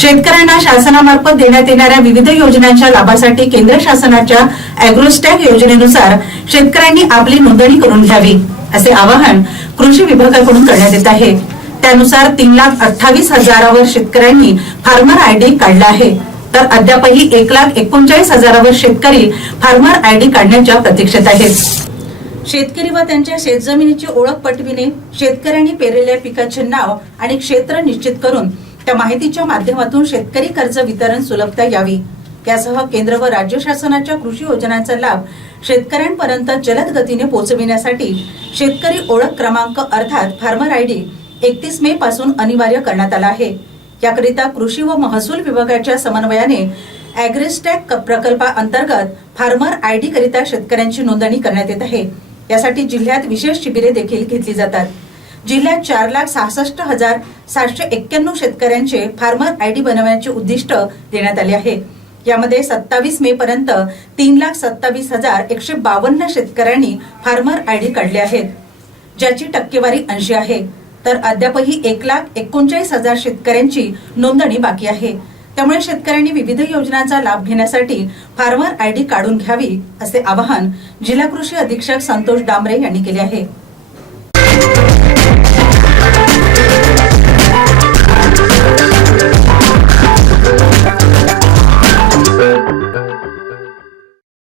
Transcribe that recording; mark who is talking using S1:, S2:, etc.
S1: शेतकऱ्यांना शासनामार्फत देण्यात येणाऱ्या विविध योजनांच्या लाभासाठी केंद्र शासनाच्या अॅग्रोस्टॅग योजनेनुसार शेतकऱ्यांनी आपली नोंदणी करून घ्यावी असे आवाहन कृषी विभागाकडून करण्यात येत आहे. त्यानुसार तीन लाख अठ्ठावीस हजारावर शेतकऱ्यांनी फार्मर आयडी काढला आहे. तर अद्यापही एक लाख एकोणचाळीस हजारावर शेतकरी फार्मर आयडी काढण्याच्या प्रतीक्षेत आहेत. शेतकरी व त्यांच्या शेतजमिनीची ओळख पटविणे शेतकऱ्यांनी पेरलेल्या पिकाचे नाव आणि क्षेत्र निश्चित करून त्या माहितीच्या माध्यमातून शेतकरी कर्ज वितरण सुलभता यावी. यासह केंद्र व राज्य शासनाच्या कृषी योजनांचा लाभ शेतकऱ्यांपर्यंत जलद गतीने पोहोचविण्यासाठी शेतकरी ओळख क्रमांक अर्थात फार्मर आय डी एकतीस मे पासून अनिवार्य करण्यात आला आहे. याकरिता कृषी व महसूल विभागाच्या समन्वयाने अॅग्रिस्टॅक प्रकल्पाअंतर्गत फार्मर आयडी करिता शेतकऱ्यांची नोंदणी करण्यात येत आहे. यासाठी जिल्ह्यात विशेष शिबिरे देखील घेतली जातात. जिल्ह्यात चार लाख सहासष्ट हजार सातशे एक्क्याण्णव शेतकऱ्यांचे फार्मर आयडी बनवण्याचे उद्दिष्ट देण्यात आले आहे. यामध्ये सत्तावीस मे पर्यंत तीन लाख सत्तावीस हजार एकशे बावन्न शेतकऱ्यांनी फार्मर आयडी काढले आहेत ज्याची टक्केवारी ऐंशी आहे. तर अद्यापही एक लाख एकोणचाळीस हजार शेतकऱ्यांची नोंदणी बाकी आहे. त्यामुळे शेतकऱ्यांनी विविध योजनांचा लाभ घेण्यासाठी फार्मर आयडी काढून घ्यावी असे आवाहन जिल्हा कृषी अधीक्षक संतोष डांबरे यांनी केले आहे.